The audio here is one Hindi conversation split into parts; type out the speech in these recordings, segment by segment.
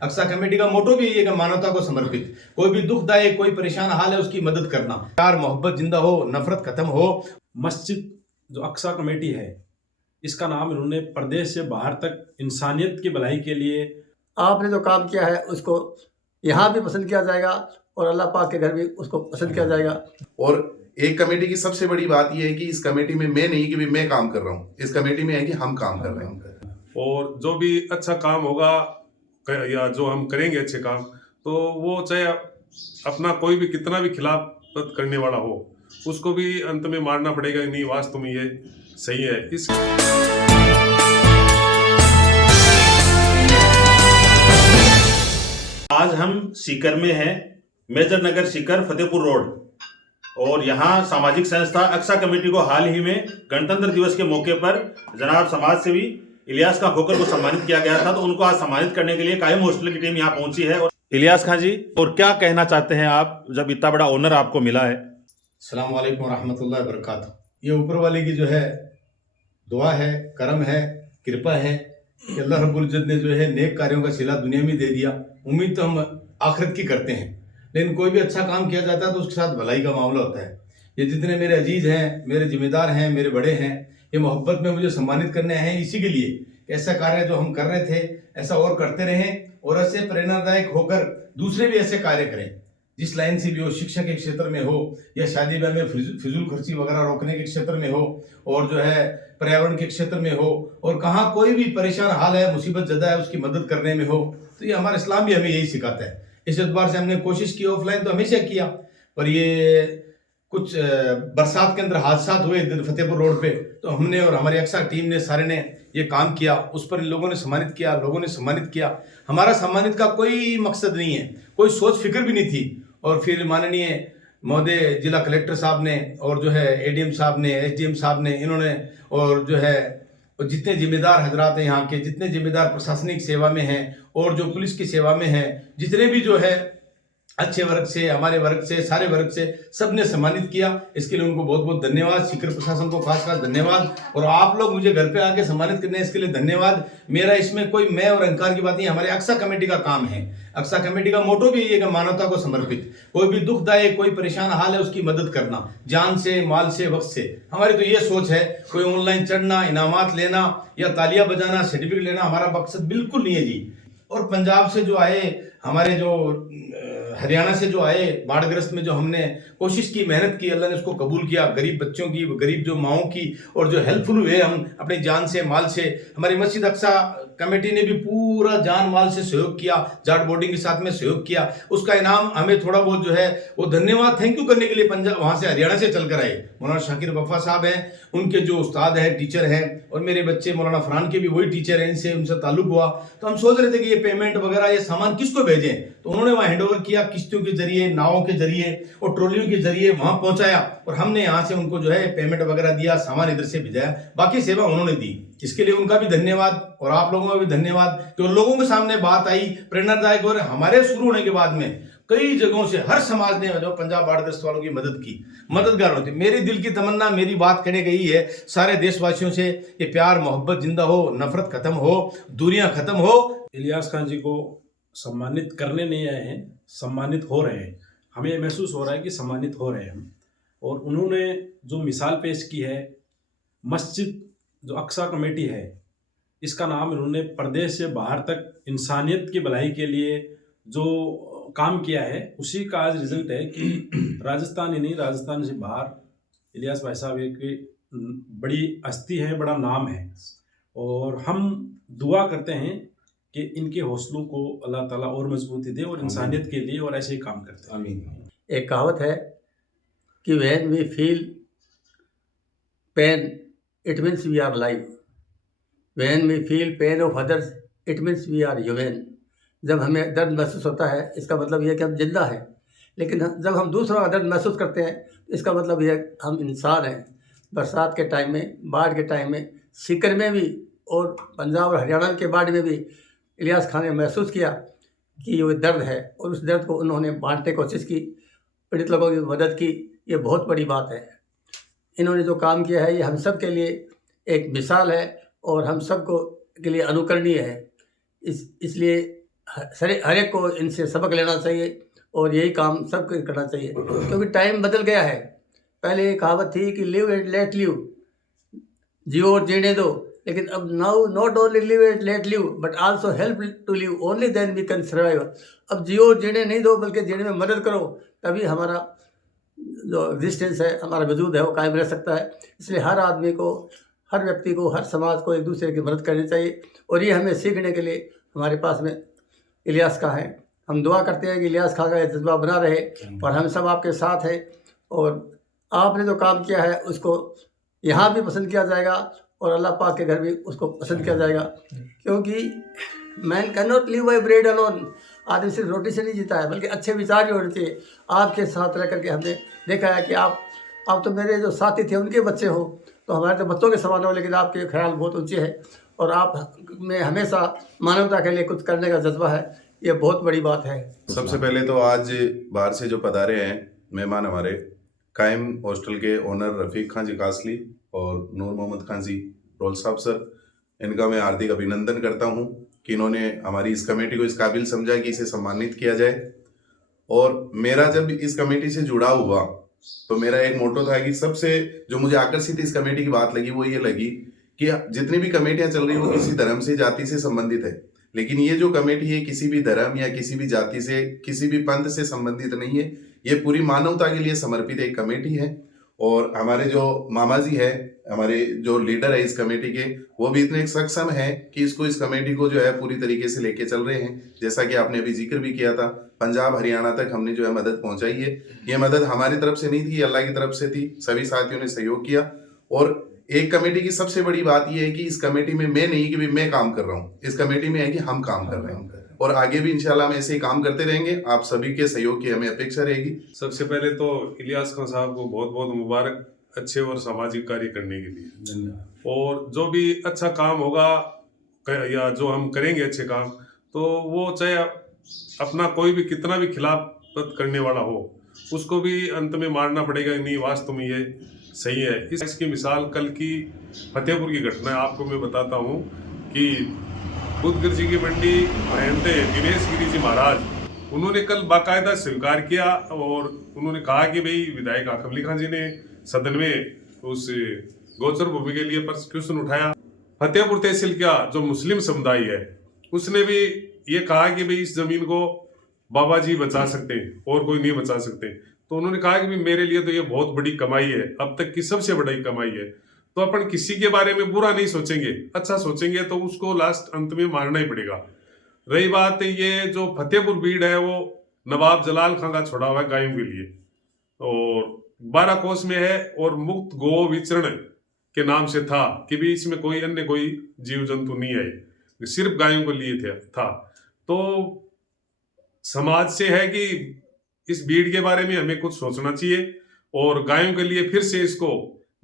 अक्सा कमेटी का मोटो भी यही है कि मानवता को समर्पित, कोई भी दुखदायक कोई परेशान हाल है उसकी मदद करना, प्यार मोहब्बत जिंदा हो, नफरत खत्म हो। मस्जिद जो अक्सा कमेटी है, इसका नाम इन्होंने प्रदेश से बाहर तक इंसानियत की भलाई के लिए आपने जो काम किया है उसको यहाँ भी पसंद किया जाएगा और अल्लाह पाक के घर भी उसको पसंद किया जाएगा। और एक कमेटी की सबसे बड़ी बात यह है कि इस कमेटी में मैं नहीं कि भी मैं काम कर रहा हूँ, इस कमेटी में है कि हम काम कर रहे हैं। और जो भी अच्छा काम होगा या जो हम करेंगे अच्छे काम, तो वो चाहे अपना कोई भी कितना भी खिलाफ करने वाला हो, उसको भी अंत में मारना पड़ेगा, नहीं वास्तव में ये सही है। इस आज हम सीकर में हैं, मेजर नगर सीकर फतेहपुर रोड, और यहाँ सामाजिक संस्था अक्सा कमेटी को हाल ही में गणतंत्र दिवस के मौके पर जनाब समाज सेवी इलियास खां खोकर को सम्मानित किया गया था, तो उनको आज सम्मानित करने के लिए कायम हॉस्टल की टीम यहाँ पहुंची है। और इलियास खां जी, और क्या कहना चाहते हैं आप जब इतना बड़ा ऑनर आपको मिला है? अस्सलाम वालेकुम रहमतुल्लाहि व बरकातहू। ये ऊपर वाले की जो है दुआ है, करम है, कृपा है कि अल्लाह रब्बुल इज्जत ने जो है नेक कार्यों का सिला दुनिया में दे दिया। उम्मीद तो हम आखिरत की करते हैं, लेकिन कोई भी अच्छा काम किया जाता है तो उसके साथ भलाई का मामला होता है। ये जितने मेरे अजीज हैं, मेरे जिम्मेदार हैं, मेरे बड़े हैं, ये मोहब्बत में मुझे सम्मानित करने आए हैं इसी के लिए कि ऐसा कार्य जो हम कर रहे थे ऐसा और करते रहें और ऐसे प्रेरणादायक होकर दूसरे भी ऐसे कार्य करें, जिस लाइन से भी हो, शिक्षा के क्षेत्र में हो या शादी ब्याह में फिजूल खर्ची वगैरह रोकने के क्षेत्र में हो, और जो है पर्यावरण के क्षेत्र में हो, और कहाँ कोई भी परेशान हाल है, मुसीबत ज़दा है, उसकी मदद करने में हो। तो ये हमारा इस्लाम भी हमें यही सिखाता है। इस एतबार से हमने कोशिश की, ऑफलाइन तो हमेशा किया, पर ये कुछ बरसात के अंदर हादसा हुए इधर फतेहपुर रोड पे, तो हमने और हमारी अक्सा टीम ने सारे ने ये काम किया, उस पर लोगों ने सम्मानित किया, लोगों ने सम्मानित किया। हमारा सम्मानित का कोई मकसद नहीं है, कोई सोच फिक्र भी नहीं थी। और फिर माननीय महोदय जिला कलेक्टर साहब ने और जो है एडीएम साहब ने, एसडीएम साहब ने, इन्होंने और जो है जितने जिम्मेदार हजरात हैं यहाँ के, जितने जिम्मेदार प्रशासनिक सेवा में हैं और जो पुलिस की सेवा में हैं, जितने भी जो है अच्छे वर्ग से, हमारे वर्ग से, सारे वर्ग से सब ने सम्मानित किया। इसके लिए उनको बहुत बहुत धन्यवाद, सीकर प्रशासन को खास धन्यवाद, और आप लोग मुझे घर पे आके सम्मानित करने इसके लिए धन्यवाद। मेरा इसमें कोई मैं और अहंकार की बात नहीं, हमारे अक्सा कमेटी का काम है। अक्सा कमेटी का मोटो भी यही है कि मानवता को समर्पित, कोई भी दुखदायक कोई परेशान हाल है उसकी मदद करना, जान से, माल से, वक्त से। हमारी तो ये सोच है, कोई ऑनलाइन चढ़ना, इनामात लेना या तालियां बजाना, सर्टिफिकेट लेना हमारा मकसद बिल्कुल नहीं है जी। और पंजाब से जो आए, हमारे जो हरियाणा से जो आए, बाढ़ग्रस्त में जो हमने कोशिश की, मेहनत की, अल्लाह ने उसको कबूल किया। गरीब बच्चों की, गरीब जो माओं की, और जो हेल्पफुल हुए हम अपनी जान से, माल से। हमारी मस्जिद अक्सा कमेटी ने भी पूरा जान माल से सहयोग किया, जाट बोर्डिंग के साथ में सहयोग किया। उसका इनाम हमें थोड़ा बहुत जो है वो धन्यवाद, थैंक यू करने के लिए पंजाब वहाँ से हरियाणा से चल कर आए। मौलाना शाकिर वफा साहब हैं, उनके जो उस्ताद हैं, टीचर हैं, और मेरे बच्चे मौलाना फरहान के भी वही टीचर हैं, इनसे उनसे ताल्लुक हुआ। तो हम सोच रहे थे कि ये पेमेंट वगैरह ये सामान किसको भेजें, तो उन्होंने वहाँ हैंड ओवर किया, किश्तियों के जरिए, नावों के जरिए और ट्रॉलियों के जरिए वहाँ पहुँचाया, और हमने यहाँ से उनको जो है पेमेंट वगैरह दिया, सामान इधर से भिजाया, बाकी सेवा उन्होंने दी। इसके लिए उनका भी धन्यवाद, और आप लोगों का भी धन्यवाद कि उन लोगों के सामने बात आई प्रेरणादायक। और हमारे शुरू होने के बाद में कई जगहों से हर समाज ने जो पंजाब बाढ़ग्रस्त वालों की मदद की, मददगार होती। मेरी दिल की तमन्ना, मेरी बात कहने गई है सारे देशवासियों से कि प्यार मोहब्बत जिंदा हो, नफरत खत्म हो, दूरियां खत्म हो। इलियास खां जी को सम्मानित करने नहीं आए हैं, सम्मानित हो रहे हैं। हमें महसूस हो रहा है कि सम्मानित हो रहे हैं हम। और उन्होंने जो मिसाल पेश की है, मस्जिद जो अक्सा कमेटी है, इसका नाम इन्होंने प्रदेश से बाहर तक इंसानियत की भलाई के लिए जो काम किया है, उसी का आज रिजल्ट है कि राजस्थान ही नहीं, राजस्थान से बाहर इलियास भाई साहब एक बड़ी हस्ती है, बड़ा नाम है। और हम दुआ करते हैं कि इनके हौसलों को अल्लाह ताला और मजबूती दे और इंसानियत के लिए और ऐसे ही काम करते हैं। आमीन। एक कहावत है कि when we feel pain it means we are live, when we feel pain of others it means we are human. जब हमें दर्द महसूस होता है इसका मतलब यह है कि हम जिंदा हैं, लेकिन जब हम दूसरों का दर्द महसूस करते हैं इसका मतलब यह है कि हम इंसान हैं। बरसात के टाइम में, बाढ़ के टाइम में, सीकर में भी और पंजाब और हरियाणा के बाढ़ में भी इलियास खान ने महसूस किया कि ये दर्द है, और उस दर्द को उन्होंने बांटने की कोशिश की, पीड़ित लोगों की मदद की। ये बहुत बड़ी बात है। इन्होंने जो काम किया है ये हम सब के लिए एक मिसाल है और हम सबको के लिए अनुकरणीय है। इसलिए हर एक को इनसे सबक लेना चाहिए और यही काम सबको करना चाहिए, क्योंकि टाइम बदल गया है। पहले एक कहावत थी कि लिव एंड लेट लिव, जियो और जीने दो, लेकिन अब now not only live and let live but also help to live, only then we can survive. अब जियो और जीने नहीं दो बल्कि जीने में मदद करो, तभी हमारा जो एग्जिस्टेंस है, हमारा वजूद है, वो कायम रह सकता है। इसलिए हर आदमी को, हर व्यक्ति को, हर समाज को एक दूसरे की मदद करनी चाहिए, और ये हमें सीखने के लिए हमारे पास में इलियास का है। हम दुआ करते हैं कि इलियास खां का ये जज्बा बना रहे और हम सब आपके साथ हैं, और आपने जो काम किया है उसको यहाँ भी पसंद किया जाएगा और अल्लाह पाक के घर भी उसको पसंद किया जाएगा, क्योंकि man can not live by bread alone. आदमी सिर्फ रोटी से नहीं जीता है, बल्कि अच्छे विचार भी होने चाहिए। आपके साथ रह करके हमने देखा है कि आप तो मेरे जो साथी थे उनके बच्चे हो, तो हमारे तो बच्चों के समान हो, लेकिन आपके ख्याल बहुत ऊंचे हैं और आप में हमेशा मानवता के लिए कुछ करने का जज्बा है। ये बहुत बड़ी बात है। सबसे पहले तो आज बाहर से जो पधारे हैं मेहमान, हमारे कायम हॉस्टल के ओनर रफ़ीक खान जी कासली और नूर मोहम्मद खान जी रोल साहब सर, इनका मैं हार्दिक अभिनंदन करता हूं कि इन्होंने हमारी इस कमेटी को इस काबिल समझा कि इसे सम्मानित किया जाए। और मेरा जब इस कमेटी से जुड़ा हुआ तो मेरा एक मोटो था कि सबसे जो मुझे आकर्षित इस कमेटी की बात लगी वो ये लगी कि जितनी भी कमेटियां चल रही हैं वो किसी धर्म से, जाति से संबंधित है, लेकिन ये जो कमेटी है किसी भी धर्म या किसी भी जाति से, किसी भी पंथ से संबंधित नहीं है। ये पूरी मानवता के लिए समर्पित एक कमेटी है। और हमारे जो मामा जी है, हमारे जो लीडर है इस कमेटी के, वो भी इतने सक्षम है कि इस कमेटी को जो है पूरी तरीके से लेके चल रहे हैं। जैसा कि आपने अभी जिक्र भी किया था, पंजाब हरियाणा तक हमने जो है मदद पहुंचाई है। ये मदद हमारी तरफ से नहीं थी, अल्लाह की तरफ से थी। सभी साथियों ने सहयोग किया। और एक कमेटी की सबसे बड़ी बात यह है कि इस कमेटी में मैं नहीं कि भी मैं काम कर रहा हूँ, इस कमेटी में है कि हम काम कर रहे हैं, और आगे भी इंशाल्लाह हम ऐसे ही काम करते रहेंगे। आप सभी के सहयोग की हमें अपेक्षा रहेगी। सबसे पहले तो इलियास खान साहब को बहुत बहुत मुबारक अच्छे और सामाजिक कार्य करने के लिए, और जो भी अच्छा काम होगा या जो हम करेंगे अच्छे काम, तो वो चाहे अपना कोई भी कितना भी खिलाफत करने वाला हो, उसको भी अंत में मारना पड़ेगा, नहीं वास्तव में ये सही है। इसकी मिसाल कल की फतेहपुर की घटना आपको मैं बताता हूँ कि बुद्धगिर जी की मंडी महंते दिनेश गिरी जी महाराज, उन्होंने कल बाकायदा स्वीकार किया और उन्होंने कहा कि भाई विधायक आकम अली खान जी ने सदन में उस गोचर भूमि के लिए प्रोसिक्यूशन उठाया। फतेहपुर तहसील का जो मुस्लिम समुदाय है उसने भी ये कहा कि भाई इस जमीन को बाबा जी बचा सकते हैं और कोई नहीं बचा सकते। तो उन्होंने कहा कि भाई मेरे लिए तो ये बहुत बड़ी कमाई है, अब तक की सबसे बड़ी कमाई है। तो अपन किसी के बारे में बुरा नहीं सोचेंगे, अच्छा सोचेंगे, तो उसको लास्ट अंत में मारना ही पड़ेगा। रही बात ये जो फतेहपुर बीड़ है वो नवाब जलाल खां का छोड़ा हुआ है गायों के लिए, और 12 कोस में है, और मुक्त गो विचरण के नाम से था कि भी इसमें कोई अन्य कोई जीव जंतु नहीं आए, सिर्फ गायों को लिए था। तो समाज से है कि इस बीड़ के बारे में हमें कुछ सोचना चाहिए, और गायों के लिए फिर से इसको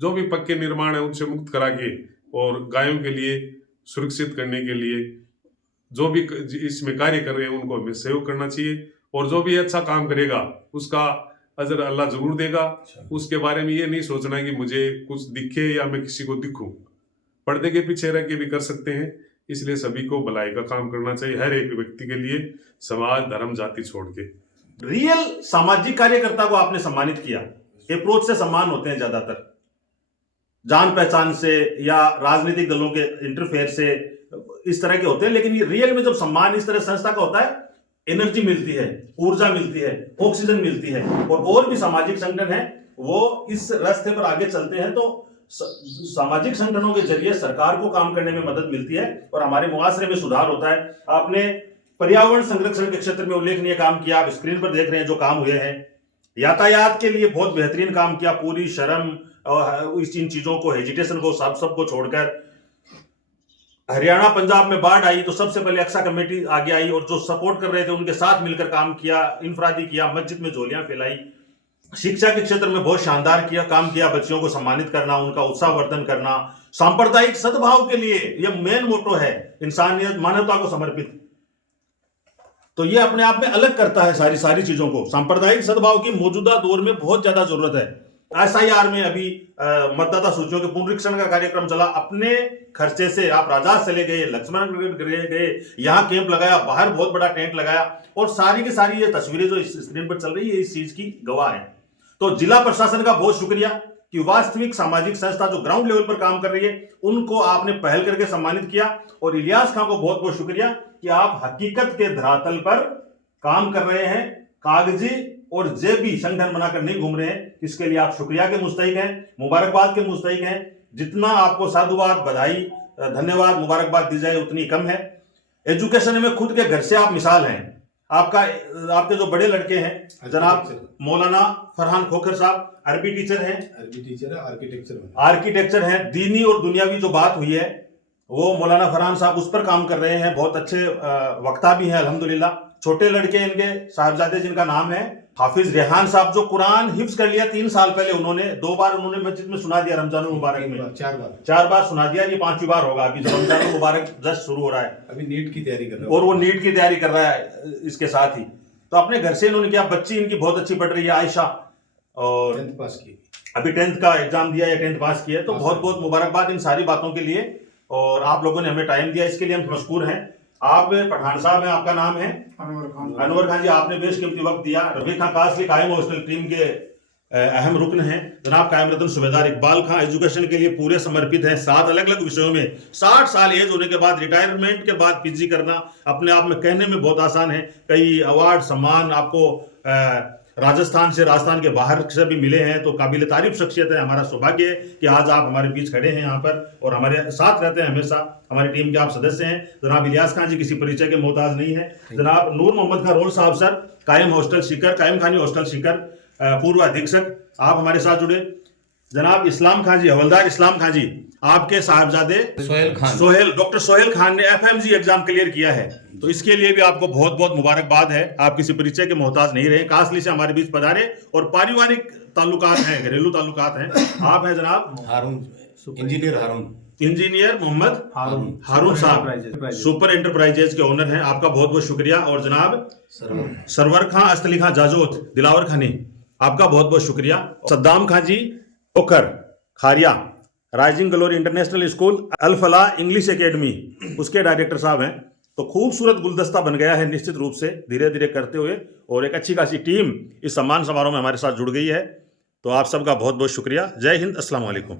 जो भी पक्के निर्माण है उनसे मुक्त करा के और गायों के लिए सुरक्षित करने के लिए जो भी इसमें कार्य कर रहे हैं उनको हमें सहयोग करना चाहिए। और जो भी अच्छा काम करेगा उसका अजर अल्लाह जरूर देगा। उसके बारे में ये नहीं सोचना कि मुझे कुछ दिखे या मैं किसी को दिखूं, पर्दे के पीछे रह के भी कर सकते हैं। इसलिए सभी को भलाई का काम करना चाहिए, हर एक व्यक्ति के लिए, समाज धर्म जाति छोड़ के। रियल सामाजिक कार्यकर्ता को आपने सम्मानित किया। अप्रोच से सम्मान होते हैं ज्यादातर, जान पहचान से या राजनीतिक दलों के इंटरफेयर से इस तरह के होते हैं, लेकिन ये रियल में जब सम्मान इस तरह संस्था का होता है, एनर्जी मिलती है, ऊर्जा मिलती है, ऑक्सीजन मिलती है। और भी सामाजिक संगठन है वो इस रास्ते पर आगे चलते हैं, तो सामाजिक संगठनों के जरिए सरकार को काम करने में मदद मिलती है और हमारे मुआशरे में सुधार होता है। आपने पर्यावरण संरक्षण के क्षेत्र में उल्लेखनीय काम किया, आप स्क्रीन पर देख रहे हैं जो काम हुए हैं। यातायात के लिए बहुत बेहतरीन काम किया, पूरी शर्म और इन चीजों को, हेजिटेशन को, सबको छोड़कर। हरियाणा पंजाब में बाढ़ आई तो सबसे पहले अक्सा कमेटी आगे आई और जो सपोर्ट कर रहे थे उनके साथ मिलकर काम किया, इंफ्रादी किया, मस्जिद में झोलियां फैलाई। शिक्षा के क्षेत्र में बहुत शानदार काम किया, बच्चियों को सम्मानित करना, उनका उत्साहवर्धन करना, सांप्रदायिक सद्भाव के लिए यह मेन मोटो है, इंसानियत मानवता को समर्पित। तो ये अपने आप में अलग करता है सारी चीजों को। सांप्रदायिक सद्भाव की मौजूदा दौर में बहुत ज्यादा जरूरत है। SIR में अभी मतदाता सूचियों के पुनरीक्षण का कार्यक्रम चला। अपने खर्चे से आप राजास चले गए, लक्ष्मण गए, यहाँ कैंप लगाया, बाहर बहुत बड़ा टेंट लगाया, और सारी की सारी ये तस्वीरें जो इस स्क्रीन पर चल रही है इस चीज की गवाह है। तो जिला प्रशासन का बहुत शुक्रिया कि वास्तविक सामाजिक संस्था जो ग्राउंड लेवल पर काम कर रही है उनको आपने पहल करके सम्मानित किया, और इलियास खां को बहुत बहुत शुक्रिया कि आप हकीकत के धरातल पर काम कर रहे हैं, कागजी और जेबी संगठन बनाकर नहीं घूम रहे हैं। इसके लिए आप शुक्रिया के मुस्तहिक हैं, मुबारकबाद के मुस्तहिक हैं। जितना आपको साधुवाद, बधाई, धन्यवाद, मुबारकबाद दी जाए उतनी कम है। एजुकेशन में खुद के घर से आप मिसाल हैं। आपके जो बड़े लड़के हैं जनाब मौलाना फरहान खोखर साहब अरबी टीचर हैं, आर्किटेक्चर हैं। दीनी और दुनियावी जो बात हुई है वो मौलाना फरहान साहब उस पर काम कर रहे हैं, बहुत अच्छे वक्ता भी हैं अल्हम्दुलिल्लाह। छोटे लड़के इनके साहिबजादे जिनका नाम है हाफिज रेहान साहब, जो कुरान हिफ्ज कर लिया 3 साल पहले उन्होंने, 2 बार उन्होंने मस्जिद में सुना दिया रमजान मुबारक में, 4 बार सुना दिया, ये 5वीं बार होगा। अभी रमजान मुबारक जस्ट शुरू हो रहा है, अभी नीट की तैयारी कर रहा है, और वो नीट की तैयारी कर रहा है इसके साथ ही। तो अपने घर से इन्होंने किया। बच्ची इनकी बहुत अच्छी पढ़ रही है आयशा, और 10th पास की, अभी 10th का एग्जाम दिया या 10th पास किया। तो बहुत बहुत मुबारकबाद इन सारी बातों के लिए, और आप लोगों ने हमें टाइम दिया, इसके लिए हम मशकूर हैं। आप पठान साहब हैं, आपका नाम है अनवर खान जी, आपने बेशकीमती वक्त दिया। रफी खां कासली कायम हॉस्टल टीम के अहम रुकन हैं। जनाब कायम रतन सूबेदार इकबाल खां एजुकेशन के लिए पूरे समर्पित हैं। 7 अलग अलग विषयों में 60 साल एज होने के बाद, रिटायरमेंट के बाद PG करना अपने आप में कहने में बहुत आसान है। कई अवार्ड सम्मान आपको राजस्थान से, राजस्थान के बाहर से भी मिले हैं, तो काबिल तारीफ शख्सियत है। हमारा सौभाग्य है कि आज आप हमारे बीच खड़े हैं यहाँ पर और हमारे साथ रहते हैं हमेशा। हमारी टीम के आप सदस्य हैं। जनाब इलियास खान जी किसी परिचय के मोहताज नहीं है। जनाब नूर मोहम्मद खान रोल साहब सर, कायम हॉस्टल सीकर, कायम खानी हॉस्टल सीकर, पूर्व अधीक्षक, आप हमारे साथ जुड़े। जनाब इस्लाम खान जी, हवलदार इस्लाम खान जी, आपके साहबजादे डॉक्टर सोहेल खान ने FMG एग्जाम क्लियर किया है, तो इसके लिए भी आपको बहुत बहुत मुबारकबाद है। आप किसी परिचय के मोहताज नहीं रहे, कासली से हमारे बीच पधारे, और पारिवारिक ताल्लुकात हैं, घरेलू ताल्लुकात हैं। आप हैं जनाब इंजीनियर मोहम्मद हारून साहब, सुपर एंटरप्राइजेज के ओनर हैं। आपका बहुत बहुत शुक्रिया। और जनाब सरवर खां, अस्तली खां जाजोत, दिलावर खानी, आपका बहुत बहुत शुक्रिया। सद्दाम खां जी ओकर खारिया, राइजिंग ग्लोरी इंटरनेशनल स्कूल, अल फलाह इंग्लिश एकेडमी, उसके डायरेक्टर साहब हैं। तो खूबसूरत गुलदस्ता बन गया है निश्चित रूप से, धीरे धीरे करते हुए, और एक अच्छी खासी टीम इस सम्मान समारोह में हमारे साथ जुड़ गई है। तो आप सबका बहुत बहुत शुक्रिया। जय हिंद, अस्सलाम वालेकुम।